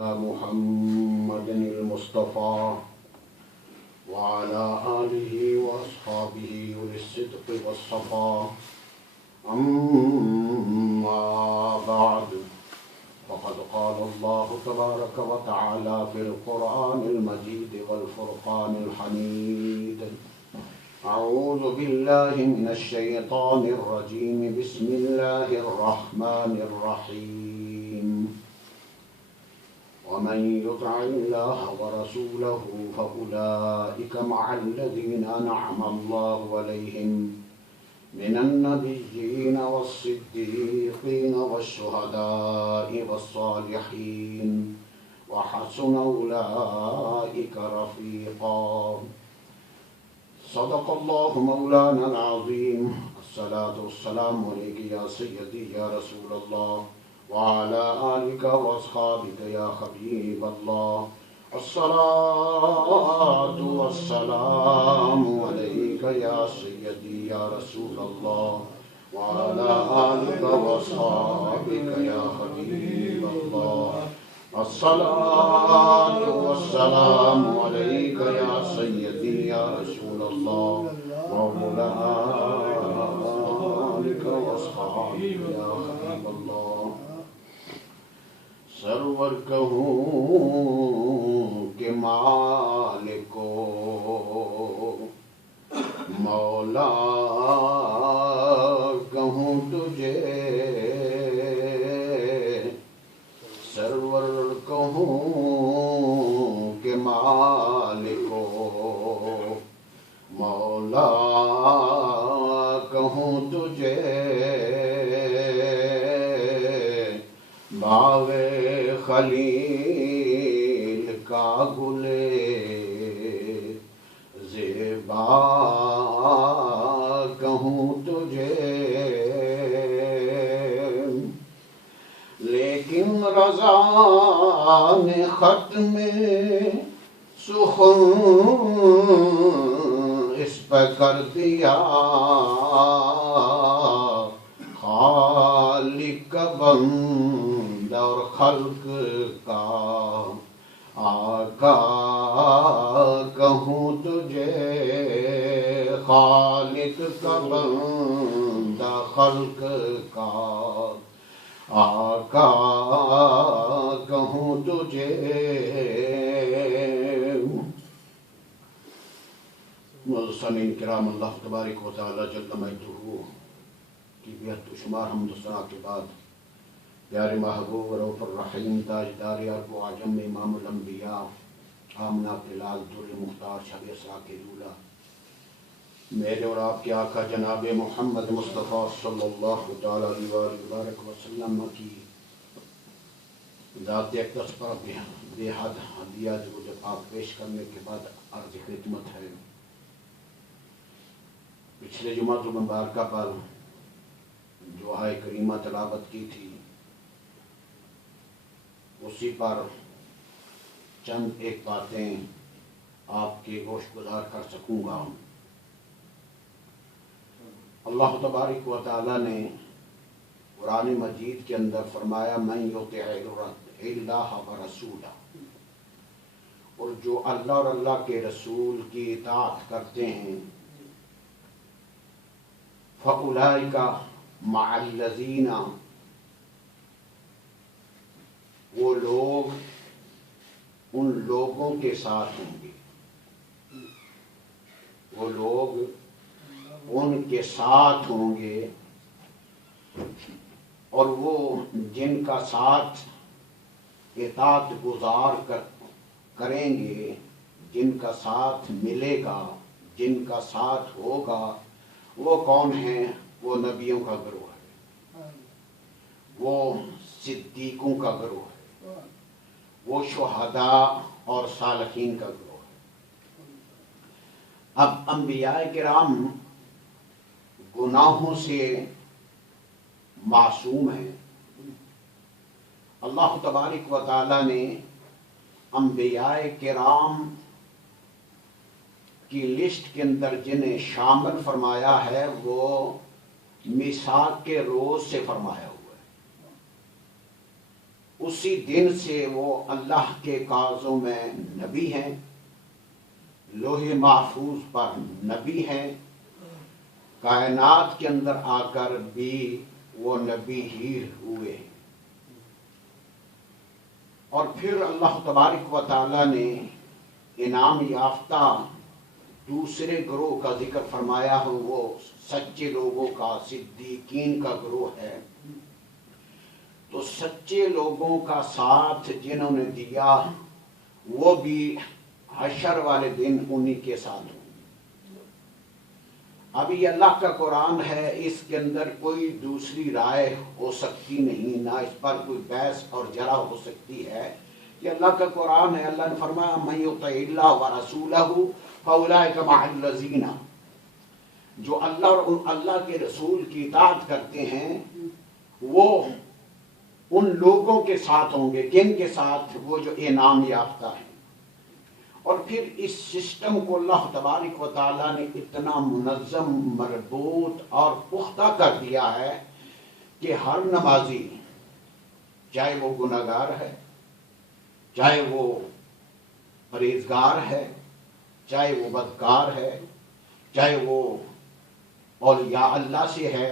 محمد المصطفى وعلى آله وأصحابه أولي الصدق والصفا أما بعد فقد قال الله تبارك وتعالى في القرآن المجيد والفرقان الحميد أعوذ بالله من الشيطان الرجيم بسم الله الرحمن الرحيم ومن يطع الله ورسوله فأولئك مع الذين أنعم الله عليهم من النبيين والصديقين والشهداء والصالحين وحسن أولئك رفيقا صدق الله مولانا العظيم الصلاة والسلام عليك يا سيدي يا رسول الله وعلى آلك وأصحابك يا حبيب الله الصلاة والسلام عليك يا سيدي يا رسول الله وعلى آلك وأصحابك يا حبيب الله الصلاة والسلام عليك يا سيدي يا رسول الله وعلى آلك وأصحابك يا حبيب الله سرور کہوں کہ مالکو مولا کہوں تجھے سرور کہوں کہ مالکو مولا کہوں تجھے باغ خلیل کا گلے زیبا کہوں تجھے لیکن رضا نے خط میں سخن اس پہ کر دیا خالق کا بندہ اور خلق کا آقا کہوں تجھے خالق کا بندہ خلق کا آقا کہوں تجھے سامعین کرام اللہ تبارک و تعالی جل مجدہ کی بیعت و شمار حمد و ثنا کے بعد پیارے محبوب رؤوف الرحیم تاجدار عرب و عجم امام الانبیاء آمنہ کے لال در مختار شب اسرا کے دولا میرے اور آپ کے آقا جناب محمد مصطفیٰ صلی اللہ تعالی علیہ وآلہ وسلم کی ذات اقدس پر بے حد ہدیہ درود پاک پیش کرنے کے بعد عرض خدمت ہے. پچھلے جمعہ مبارکہ پر جو آئے کریمہ تلاوت کی تھی اسی پر چند ایک باتیں آپ کے گوش گزار کر سکوں گا. اللہ تبارک و تعالی نے قرآن مجید کے اندر فرمایا من یطع اللہ و رسولہ، اور جو اللہ اور اللہ کے رسول کی اطاعت کرتے ہیں فَأُولَئِكَ مَعَ الَّذِينَ، وہ لوگ ان لوگوں کے ساتھ ہوں گے، وہ لوگ ان کے ساتھ ہوں گے اور وہ جن کا ساتھ اطاعت گزار کریں گے، جن کا ساتھ ملے گا، جن کا ساتھ ہوگا، وہ کون ہیں؟ وہ نبیوں کا گروہ ہے، وہ صدیقوں کا گروہ ہے، وہ شہداء اور صالحین کا گروہ ہے. اب انبیاء کرام گناہوں سے معصوم ہیں. اللہ تبارک و تعالی نے انبیاء کرام کی لسٹ کے اندر جنہیں شامل فرمایا ہے وہ میثاق کے روز سے فرمایا ہوا ہے. اسی دن سے وہ اللہ کے کاغذوں میں نبی ہیں، لوح محفوظ پر نبی ہیں، کائنات کے اندر آ کر بھی وہ نبی ہی ہوئے۔ اور پھر اللہ تبارک و تعالی نے انعام یافتہ دوسرے گروہ کا ذکر فرمایا ہو، وہ سچے لوگوں کا، صدیقین کا گروہ ہے۔ تو سچے لوگوں کا ساتھ جنہوں نے دیا وہ بھی حشر والے دن انہی کے ساتھ ہوں۔ اب یہ اللہ کا قرآن ہے، اس کے اندر کوئی دوسری رائے ہو سکتی نہیں، نہ اس پر کوئی بحث اور جرا ہو سکتی ہے۔ یہ اللہ کا قرآن ہے۔ اللہ نے فرمایا من یطع اللہ ورسولہ فاولئک مع الذین، جو اللہ اور اللہ کے رسول کی اطاعت کرتے ہیں وہ ان لوگوں کے ساتھ ہوں گے، کن کے ساتھ؟ وہ جو انعام یافتہ ہیں۔ اور پھر اس سسٹم کو اللہ تبارک و تعالیٰ نے اتنا منظم، مربوط اور پختہ کر دیا ہے کہ ہر نمازی، چاہے وہ گناہگار ہے، چاہے وہ پرہیزگار ہے، چاہے وہ بدکار ہے، چاہے وہ اولیاء اللہ سے ہے،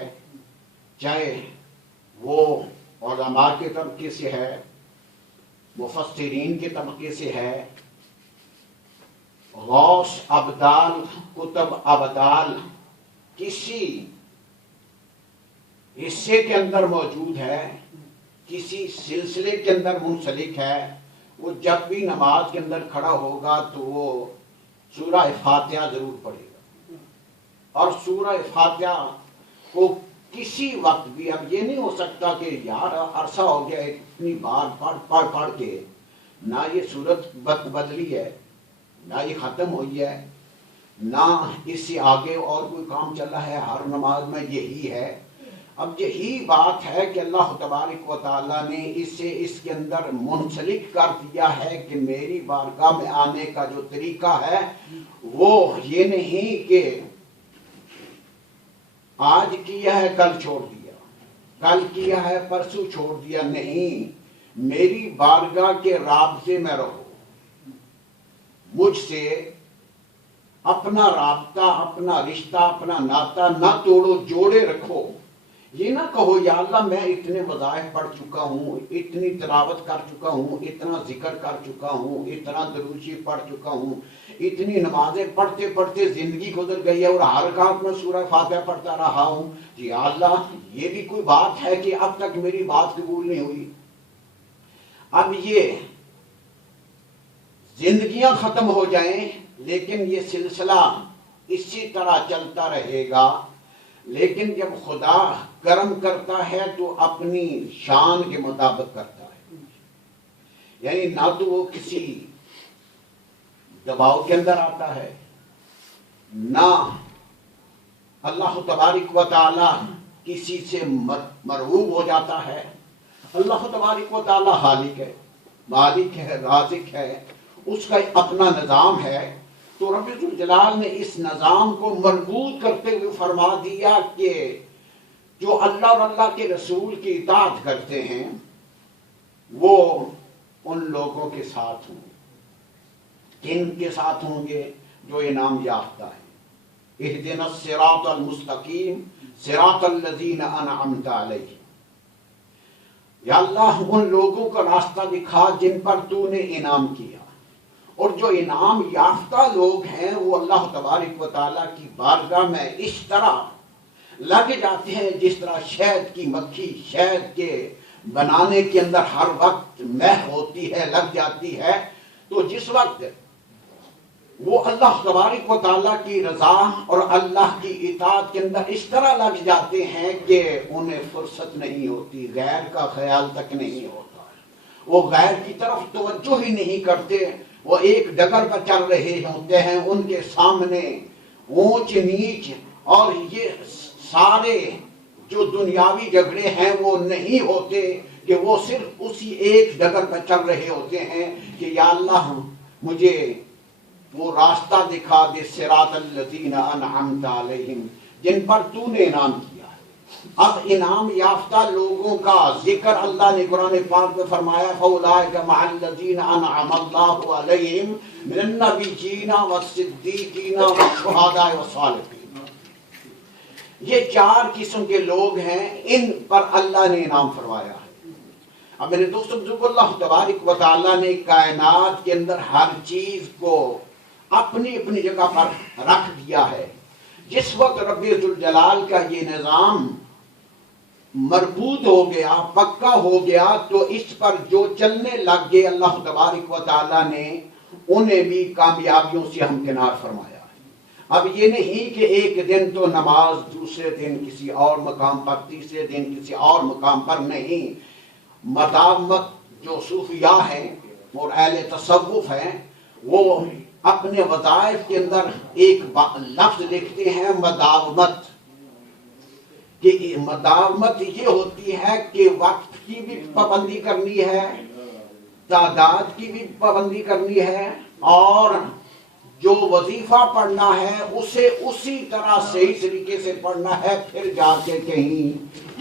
چاہے وہ علماء کے طبقے سے ہے، مفسرین کے طبقے سے ہے، غوث، ابدال، کتب ابدال کسی حصے کے اندر موجود ہے، کسی سلسلے کے اندر منسلک ہے، وہ جب بھی نماز کے اندر کھڑا ہوگا تو وہ سورہ فاتحہ ضرور پڑھے گا۔ اور سورہ فاتحہ کو کسی وقت بھی، اب یہ نہیں ہو سکتا کہ یار عرصہ ہو گیا اتنی بار پڑھ کے، نہ یہ صورت بدلی ہے، نہ یہ ختم ہوئی ہے، نہ اس سے آگے اور کوئی کام چل رہا ہے، ہر نماز میں یہی ہے۔ اب یہی بات ہے کہ اللہ تبارک و تعالیٰ نے اسے اس کے اندر منسلک کر دیا ہے کہ میری بارگاہ میں آنے کا جو طریقہ ہے وہ یہ نہیں کہ آج کیا ہے کل چھوڑ دیا، کل کیا ہے پرسوں چھوڑ دیا، نہیں، میری بارگاہ کے رابطے میں رہو، مجھ سے اپنا رابطہ، اپنا رشتہ، اپنا ناطہ نہ توڑو، جوڑے رکھو۔ یہ نہ کہو یا اللہ میں اتنے وظائف پڑھ چکا ہوں، اتنی تلاوت کر چکا ہوں، اتنا ذکر کر چکا ہوں، اتنا درود شریف پڑھ چکا ہوں، اتنی نمازیں پڑھتے پڑھتے زندگی گزر گئی ہے اور ہر رکعت میں سورہ فاتحہ پڑھتا رہا ہوں، یا اللہ یہ بھی کوئی بات ہے کہ اب تک میری بات قبول نہیں ہوئی؟ اب یہ زندگیاں ختم ہو جائیں لیکن یہ سلسلہ اسی طرح چلتا رہے گا۔ لیکن جب خدا کرم کرتا ہے تو اپنی شان کے مطابق کرتا ہے، یعنی نہ تو وہ کسی دباؤ کے اندر آتا ہے، نہ اللہ تبارک و تعالی کسی سے مرعوب ہو جاتا ہے۔ اللہ تبارک و تعالی خالق ہے، مالک ہے، رازق ہے، اس کا اپنا نظام ہے۔ تو رب الجلال نے اس نظام کو مربوط کرتے ہوئے فرما دیا کہ جو اللہ اور اللہ کے رسول کی اطاعت کرتے ہیں وہ ان لوگوں کے ساتھ ہوں۔ کن کے ساتھ ہوں گے؟ جو انعام یافتہ ہیں۔ اہدنا الصراط المستقیم صراط الذین انعمت علیہم، یا اللہ ان لوگوں کا راستہ دکھا جن پر تو نے انعام کیا۔ اور جو انعام یافتہ لوگ ہیں وہ اللہ تبارک و تعالیٰ کی بارگاہ میں اس طرح لگ جاتے ہیں جس طرح شہد کی مکھی شہد کے بنانے کے اندر ہر وقت مہ ہوتی ہے، لگ جاتی ہے۔ تو جس وقت وہ اللہ تبارک و تعالیٰ کی رضا اور اللہ کی اطاعت کے اندر اس طرح لگ جاتے ہیں کہ انہیں فرصت نہیں ہوتی، غیر کا خیال تک نہیں ہوتا، وہ غیر کی طرف توجہ ہی نہیں کرتے۔ وہ ایک ڈگر پر چل رہے ہوتے ہیں، ان کے سامنے اونچ نیچ اور یہ سارے جو دنیاوی جھگڑے ہیں وہ نہیں ہوتے، کہ وہ صرف اسی ایک ڈگر پر چل رہے ہوتے ہیں کہ یا اللہ مجھے وہ راستہ دکھا دے، صراط الذین انعمت علیہم، جن پر تو نے انعام کیا ہے۔ اب انعام یافتہ لوگوں کا ذکر اللہ نے قرآن پاک میں فرمایا فَأُولَٰئِكَ مَعَ الَّذِينَ أَنْعَمَ اللَّهُ عَلَيْهِمْ مِنَ النَّبِيِّينَ وَالصِّدِّيقِينَ وَالشُّهَدَاءِ وَالصَّالِحِينَ۔ یہ چار قسم کے لوگ ہیں، ان پر اللہ نے انعام فرمایا ہے۔ اب میرے دوستو بزرگ، اللہ تبارک و تعالیٰ نے کائنات کے اندر ہر چیز کو اپنی اپنی جگہ پر رکھ دیا ہے۔ جس وقت رب ذوالجلال کا یہ نظام مربوط ہو گیا، پکا ہو گیا، تو اس پر جو چلنے لگ گئے اللہ تبارک و تعالیٰ نے انہیں بھی کامیابیوں سے ہمکنار فرمایا ہے۔ اب یہ نہیں کہ ایک دن تو نماز، دوسرے دن کسی اور مقام پر، تیسرے دن کسی اور مقام پر نہیں۔ مداومت جو صوفیاء ہیں اور اہل تصوف ہیں، وہ اپنے وظائف کے اندر ایک لفظ لکھتے ہیں مداومت، کہ مداومت یہ ہوتی ہے کہ وقت کی بھی پابندی کرنی ہے، تعداد کی بھی پابندی کرنی ہے، اور جو وظیفہ پڑھنا ہے اسے اسی طرح صحیح طریقے سے پڑھنا ہے، پھر جا کے کہیں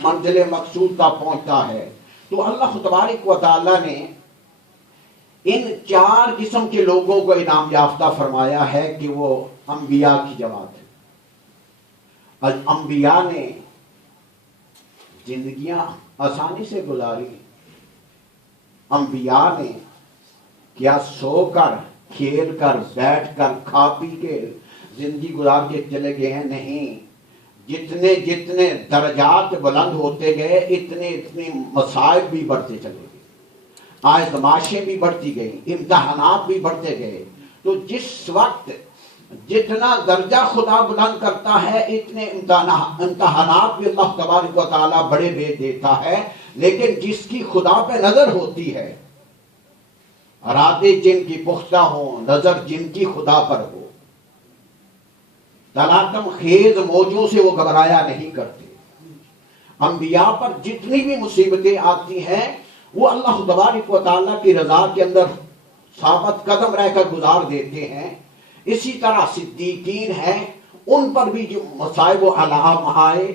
منزل مقصود تک پہنچتا ہے۔ تو اللہ تبارک و تعالیٰ نے ان چار قسم کے لوگوں کو انعام یافتہ فرمایا ہے کہ وہ انبیاء کی جماعت ہے۔ انبیاء نے زندگیاں آسانی سے گزاری، انبیاء نے کیا سو کر، کھیل کر، بیٹھ کر، کھا پی کے زندگی گزار کے چلے گئے ہیں؟ نہیں، جتنے جتنے درجات بلند ہوتے گئے اتنے اتنے مصائب بھی بڑھتے چلے گئے، آزمائشیں بھی بڑھتی گئی، امتحانات بھی بڑھتے گئے۔ تو جس وقت جتنا درجہ خدا بلند کرتا ہے اتنے امتحانات بھی اللہ تبارک و تعالیٰ بڑے بے دیتا ہے، لیکن جس کی خدا پہ نظر ہوتی ہے، ارادے جن کی پختہ ہوں، نظر جن کی خدا پر ہو، تلاطم خیز موجوں سے وہ گھبرایا نہیں کرتے۔ انبیاء پر جتنی بھی مصیبتیں آتی ہیں وہ اللہ تبارک و تعالیٰ کی رضا کے اندر ثابت قدم رہ کر گزار دیتے ہیں۔ اسی طرح صدیقین ہیں، ان پر بھی جو مصائب و آلام آئے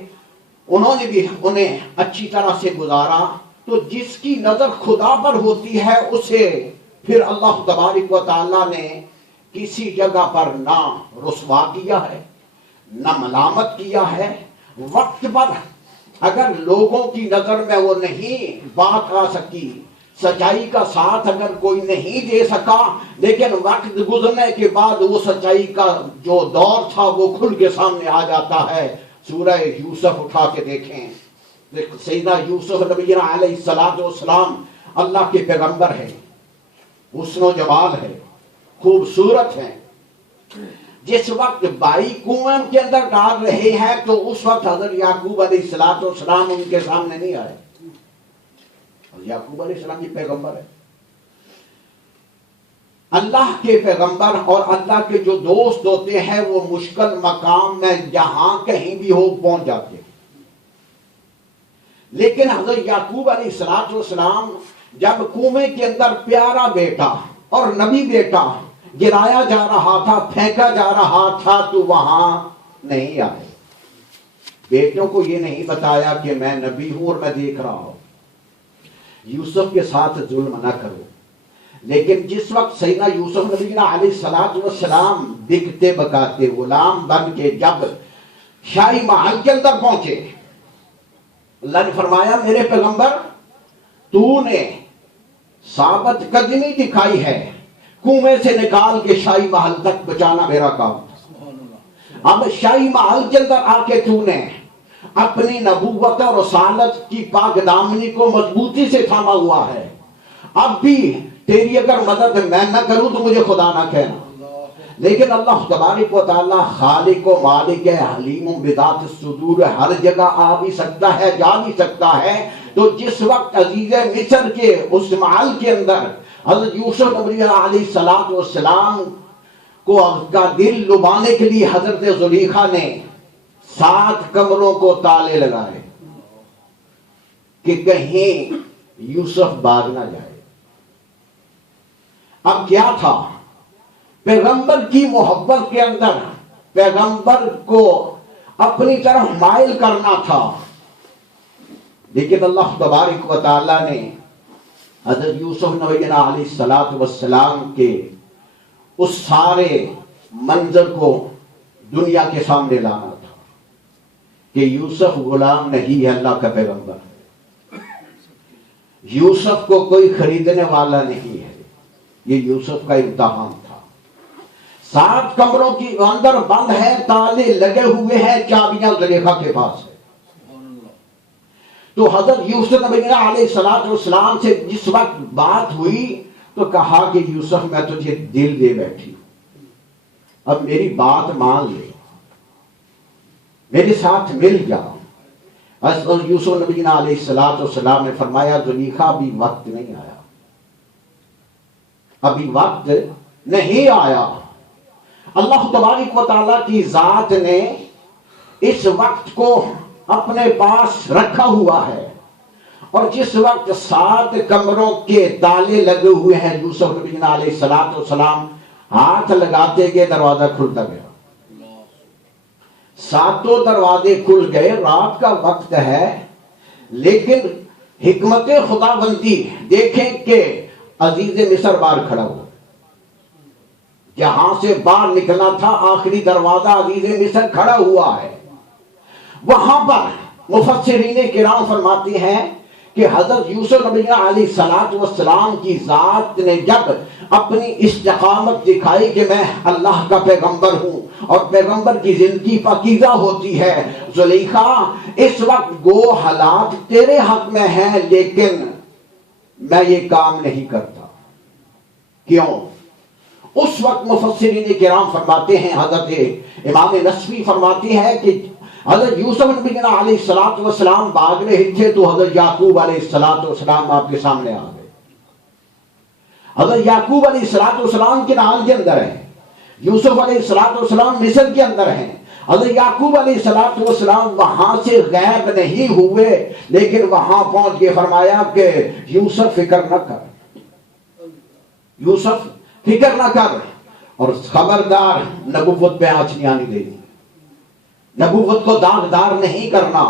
انہوں نے بھی انہیں اچھی طرح سے گزارا۔ تو جس کی نظر خدا پر ہوتی ہے اسے پھر اللہ تبارک و تعالیٰ نے کسی جگہ پر نہ رسوا کیا ہے، نہ ملامت کیا ہے۔ وقت پر اگر لوگوں کی نظر میں وہ نہیں بات آ سکی، سچائی کا ساتھ اگر کوئی نہیں دے سکا، لیکن وقت گزرنے کے بعد وہ سچائی کا جو دور تھا وہ کھل کے سامنے آ جاتا ہے۔ سورہ یوسف اٹھا کے دیکھیں، سیدنا یوسف نبی علیہ السلام اللہ کے پیغمبر ہیں، حسن و جمال ہے، خوبصورت ہیں۔ جس وقت بھائی کنویں کے اندر ڈال رہے ہیں تو اس وقت حضرت یعقوب علیہ السلام ان کے سامنے نہیں آئے۔ یعقوب علیہ السلام کی پیغمبر ہے، اللہ کے پیغمبر، اور اللہ کے جو دوست ہوتے ہیں وہ مشکل مقام میں جہاں کہیں بھی ہو پہنچ جاتے ہیں۔ لیکن حضرت یعقوب علیہ السلام جب کنویں کے اندر پیارا بیٹا اور نبی بیٹا گرایا جا رہا تھا، پھینکا جا رہا تھا، تو وہاں نہیں آئے۔ بیٹوں کو یہ نہیں بتایا کہ میں نبی ہوں اور میں دیکھ رہا ہوں، یوسف کے ساتھ ظلم نہ کرو۔ لیکن جس وقت سیدنا یوسف نبی علیہ السلام بکتے بکاتے غلام بن کے جب شاہی محل کے اندر پہنچے، اللہ نے فرمایا میرے پیغمبر تو نے ثابت قدمی دکھائی ہے، کنویں سے نکال کے شاہی محل تک بچانا میرا کام تھا۔ اب شاہی محل کے اندر آ کے تو نے اپنی نبوت اور رسالت کی پاک دامنی کو مضبوطی سے تھاما ہوا ہے۔ اب بھی تیری اگر مدد میں نہ کروں تو مجھے خدا نہ کہنا۔ لیکن اللہ تبارک و تعالی خالق و مالک ہے، حلیم بذات الصدور، ہر جگہ آ بھی سکتا ہے، جا بھی سکتا ہے۔ تو جس وقت عزیز مصر کے اس محل کے اندر حضرت یوسف نبی علیہ السلام کو کا دل لبانے کے لیے حضرت زلیخا نے 7 کمروں کو تالے لگائے کہ کہیں یوسف بھاگ نہ جائے۔ اب کیا تھا؟ پیغمبر کی محبت کے اندر پیغمبر کو اپنی طرف مائل کرنا تھا، لیکن اللہ تبارک و تعالیٰ نے حضرت یوسف نبی علیہ السلام کے اس سارے منظر کو دنیا کے سامنے لانا تھا کہ یوسف غلام نہیں ہے، اللہ کا پیغمبر ہے، یوسف کو کوئی خریدنے والا نہیں ہے، یہ یوسف کا امتحان تھا۔ 7 کمروں کی اندر بند ہے، تالے لگے ہوئے ہیں، چابیاں زلیخا کے پاس ہے۔ تو حضرت یوسف نبی علیہ السلام سے جس وقت بات ہوئی تو کہا کہ یوسف میں تجھے دل دے بیٹھی ہوں، اب میری بات مان لے، میرے ساتھ مل جا۔ حضرت یوسف نبی علیہ السلام نے فرمایا زلیخا ابھی وقت نہیں آیا، ابھی وقت نہیں آیا۔ اللہ تبارک و تعالیٰ کی ذات نے اس وقت کو اپنے پاس رکھا ہوا ہے، اور جس وقت 7 کمروں کے تالے لگے ہوئے ہیں، یوسف نبی علیہ السلام ہاتھ لگاتے گئے دروازہ کھلتا گیا، 7 دروازے کھل گئے۔ رات کا وقت ہے، لیکن حکمت خدا بندی دیکھیں کہ عزیز مصر باہر کھڑا ہوا، جہاں سے باہر نکلنا تھا آخری دروازہ عزیز مصر کھڑا ہوا ہے۔ وہاں پر مفسرین کرام فرماتے ہیں کہ حضرت یوسف نبی علیہ السلام کی ذات نے جب اپنی استقامت دکھائی کہ میں اللہ کا پیغمبر ہوں اور پیغمبر کی زندگی پاکیزہ ہوتی ہے، زلیخا اس وقت گو حالات تیرے حق میں ہیں، لیکن میں یہ کام نہیں کرتا۔ کیوں؟ اس وقت مفسرین کرام فرماتے ہیں، حضرت امام نصفی فرماتے ہیں کہ حضرت یوسف نبی علیہ السلام بھاگ رہے تھے تو حضرت یعقوب علیہ السلام آپ کے سامنے آ گئے۔ حضرت یعقوب علیہ السلام کے نال کے اندر ہیں، یوسف علیہ السلام مصر کے اندر ہیں۔ حضرت یعقوب علیہ السلام وہاں سے غائب نہیں ہوئے، لیکن وہاں پہنچ کے فرمایا کہ یوسف فکر نہ کر، یوسف فکر نہ کر، اور خبردار نبوت پہ آنچ نہیں آنی دینی، نبوت کو داغدار نہیں کرنا۔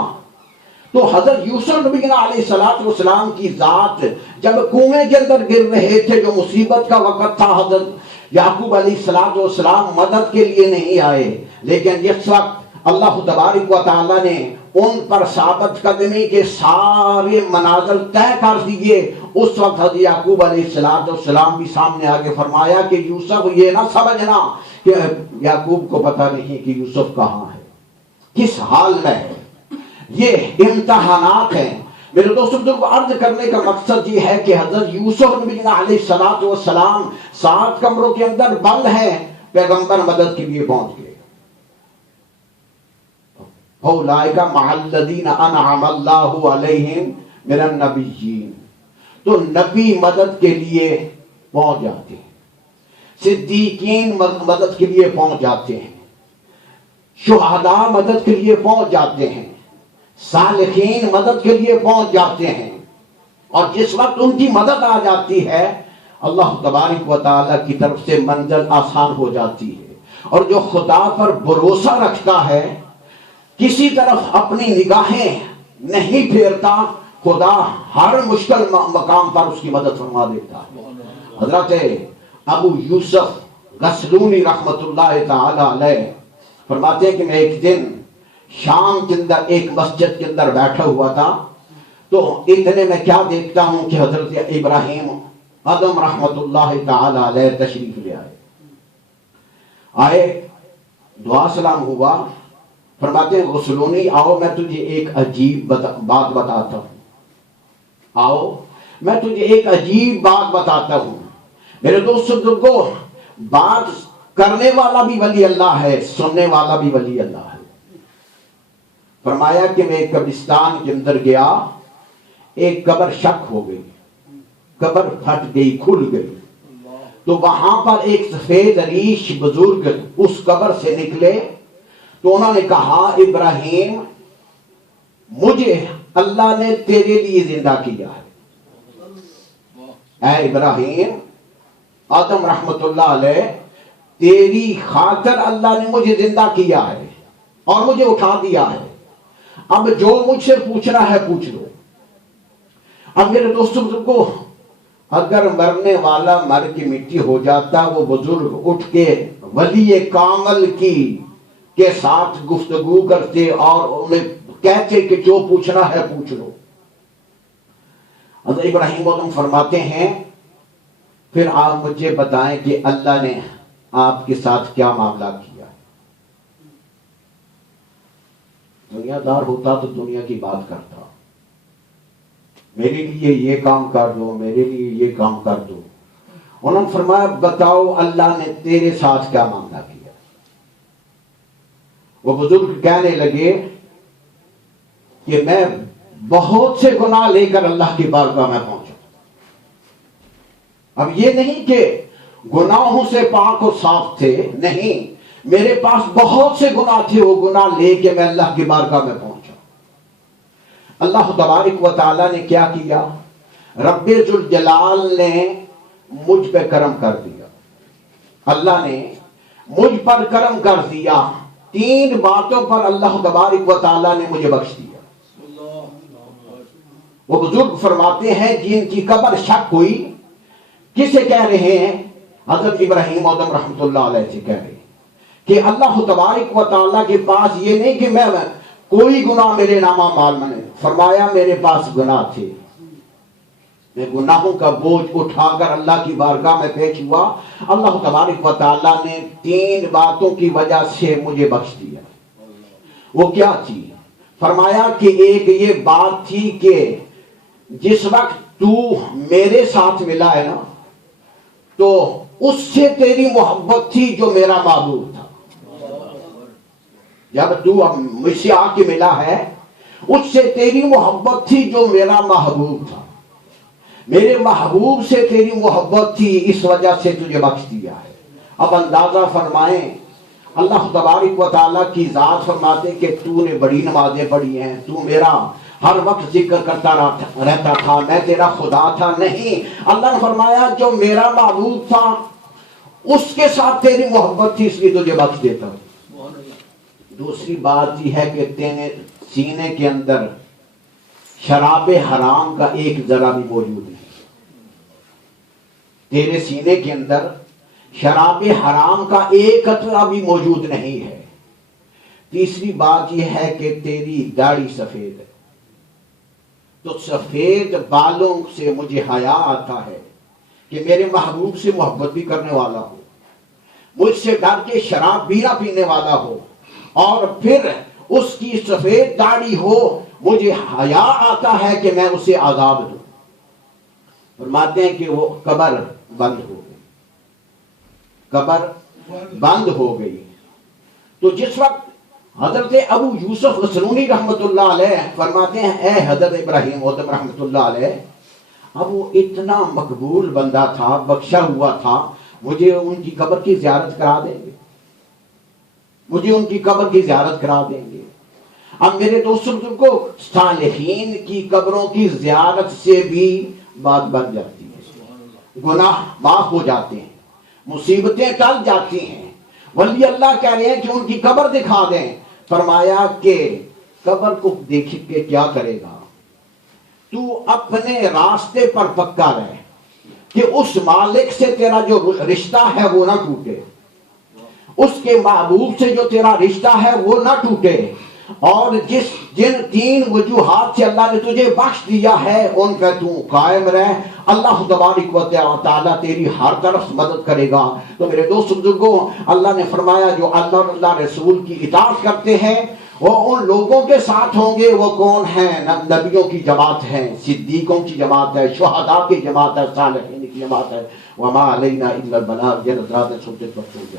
تو حضرت یوسف نبی علیہ السلام کی ذات جب کنویں کے اندر گر رہے تھے، جو مصیبت کا وقت تھا، حضرت یعقوب علیہ السلام مدد کے لیے نہیں آئے، لیکن جس وقت اللہ تبارک و تعالیٰ نے ان پر ثابت قدمی کے سارے مناظر طے کر دیے، اس وقت حضرت یعقوب علیہ السلام بھی سامنے آگے فرمایا کہ یوسف یہ نہ سمجھنا کہ یعقوب کو پتہ نہیں کہ یوسف کہاں ہے، کس حال میں ہے۔ یہ امتحانات ہیں میرے دوستوں کو عرض کرنے کا مقصد یہ ہے کہ حضرت یوسف نبی علیہ السلام 7 کمروں کے اندر بند ہیں، پیغمبر مدد کے لیے پہنچ گئے۔ اولئک مع الذین انعم اللہ علیہم من النبیین، تو نبی مدد کے لیے پہنچ جاتے ہیں، صدیقین مدد کے لیے پہنچ جاتے ہیں، شہداء مدد کے لیے پہنچ جاتے ہیں، صالحین مدد کے لیے پہنچ جاتے ہیں، اور جس وقت ان کی مدد آ جاتی ہے اللہ تبارک و تعالیٰ کی طرف سے منزل آسان ہو جاتی ہے۔ اور جو خدا پر بھروسہ رکھتا ہے، کسی طرف اپنی نگاہیں نہیں پھیرتا، خدا ہر مشکل مقام پر اس کی مدد فرما دیتا ہے۔ حضرت ابو یوسف غسلونی رحمت اللہ تعالی علیہ فرماتے ہیں کہ میں ایک دن شام کے اندر ایک مسجد کے اندر بیٹھا ہوا تھا، تو اتنے میں کیا دیکھتا ہوں کہ حضرت ابراہیم ادم رحمت اللہ تعالی علیہ تشریف لے آئے، دعا سلام ہوا، فرماتے ہیں غسلونی آؤ میں تجھے ایک عجیب بات بتاتا ہوں، آؤ میں تجھے ایک عجیب بات بتاتا ہوں۔ میرے دوستوں کو بات کرنے والا بھی ولی اللہ ہے، سننے والا بھی ولی اللہ ہے۔ فرمایا کہ میں ایک قبرستان کے اندر گیا، ایک قبر شک ہو گئی، قبر پھٹ گئی، کھل گئی، تو وہاں پر ایک سفید ریش بزرگ اس قبر سے نکلے، تو انہوں نے کہا ابراہیم مجھے اللہ نے تیرے لیے زندہ کیا ہے، اے ابراہیم آدم رحمت اللہ علیہ تیری خاطر اللہ نے مجھے زندہ کیا ہے اور مجھے اٹھا دیا ہے، اب جو مجھ سے پوچھنا ہے پوچھ لو، اب میرے دوستوں کو اگر مرنے والا مر کے مٹی ہو جاتا، وہ بزرگ اٹھ کے ولی کامل کے ساتھ گفتگو کرتے اور انہیں کہتے کہ جو پوچھنا ہے پوچھ لو۔ حضرت ابراہیم ادم فرماتے ہیں پھر آپ مجھے بتائیں کہ اللہ نے آپ کے ساتھ کیا معاملہ کیا۔ دنیا دار ہوتا تو دنیا کی بات کرتا، میرے لیے یہ کام کر دو، میرے لیے یہ کام کر دو۔ انہوں نے فرمایا بتاؤ اللہ نے تیرے ساتھ کیا معاملہ کیا۔ وہ بزرگ کہنے لگے کہ میں بہت سے گناہ لے کر اللہ کی بارگاہ میں پہنچا۔ اب یہ نہیں کہ گناہوں سے پاک اور صاف تھے، نہیں، میرے پاس بہت سے گناہ تھے، وہ گناہ لے کے میں اللہ کی بارگاہ میں پہنچا۔ اللہ تبارک و تعالیٰ نے کیا کیا؟ رب ذوالجلال نے مجھ پہ کرم کر دیا، اللہ نے مجھ پر کرم کر دیا۔ 3 باتوں پر اللہ تبارک و تعالیٰ نے مجھے بخش دیا۔ وہ بزرگ فرماتے ہیں جن کی قبر شک ہوئی، کسے کہہ رہے ہیں؟ حضرت ابراہیم ادم رحمۃ اللہ علیہ سے کہہ رہے ہیں کہ اللہ تبارک و تعالیٰ کے پاس یہ نہیں کہ میں کوئی گناہ میرے نامہ مال میں، فرمایا میرے پاس گناہ تھے، میں گناہوں کا بوجھ اٹھا کر اللہ کی بارگاہ میں پیش ہوا۔ اللہ تبارک و تعالیٰ نے 3 باتوں کی وجہ سے مجھے بخش دیا۔ وہ کیا تھی؟ فرمایا کہ ایک یہ بات تھی کہ جس وقت تو میرے ساتھ ملا ہے نا، تو اس سے تیری محبت تھی جو میرا معبود تھا۔ جب تو اب مجھ سے آ کے ملا ہے، اس سے تیری محبت تھی جو میرا محبوب تھا، میرے محبوب سے تیری محبت تھی، اس وجہ سے تجھے بخش دیا ہے۔ اب اندازہ فرمائیں، اللہ تبارک و تعالیٰ کی ذات فرماتے کہ تو نے بڑی نمازیں پڑھی ہیں، تو میرا ہر وقت ذکر کرتا رہتا تھا، میں تیرا خدا تھا، نہیں، اللہ نے فرمایا جو میرا معبود تھا اس کے ساتھ تیری محبت تھی، اس لیے تجھے بخش دیتا ہوں۔ دوسری بات یہ ہے کہ تیرے سینے کے اندر شراب حرام کا ایک ذرا بھی موجود نہیں، تیرے سینے کے اندر شراب حرام کا ایک قطرہ بھی موجود نہیں ہے۔ تیسری بات یہ ہے کہ تیری داڑھی سفید ہے، تو سفید بالوں سے مجھے حیا آتا ہے کہ میرے محبوب سے محبت بھی کرنے والا ہو، مجھ سے ڈر کے شراب بھی نہ پینے والا ہو، اور پھر اس کی سفید داڑھی ہو، مجھے حیا آتا ہے کہ میں اسے عذاب دوں۔ فرماتے ہیں کہ وہ قبر بند ہو گئی، قبر بند ہو گئی۔ تو جس وقت حضرت ابو یوسف غسنونی رحمۃ اللہ علیہ فرماتے ہیں اے حضرت ابراہیم ادم رحمۃ اللہ علیہ، اب وہ اتنا مقبول بندہ تھا، بخشا ہوا تھا، مجھے ان کی قبر کی زیارت کرا دیں گے، مجھے ان کی قبر کی زیارت کرا دیں گے۔ اب میرے دوستوں کو صالحین کی قبروں کی زیارت سے بھی بات بن جاتی ہے، گناہ معاف ہو جاتے ہیں، مصیبتیں ٹل جاتی ہیں۔ ولی اللہ کہہ رہے ہیں کہ ان کی قبر دکھا دیں۔ فرمایا کہ قبر کو دیکھ کے کیا کرے گا؟ تو اپنے راستے پر پکا رہے کہ اس مالک سے تیرا جو رشتہ ہے وہ نہ ٹوٹے، اس کے محبوب سے جو تیرا رشتہ ہے وہ نہ ٹوٹے، اور جن 3 وجوہات سے اللہ نے تجھے بخش دیا ہے ان پہ تو قائم رہ، اللہ تبارک و تعالیٰ تیری ہر طرف مدد کرے گا۔ تو میرے دوست بزرگوں، اللہ نے فرمایا جو اللہ اور اللہ رسول کی اطاعت کرتے ہیں وہ ان لوگوں کے ساتھ ہوں گے۔ وہ کون ہیں؟ نبیوں کی جماعت ہے، صدیقوں کی جماعت ہے، شہداء کی جماعت ہے، صالحین کی جماعت ہے۔ وما علینا الا البلاغ، یہ نظرات چھوٹے بچوں کے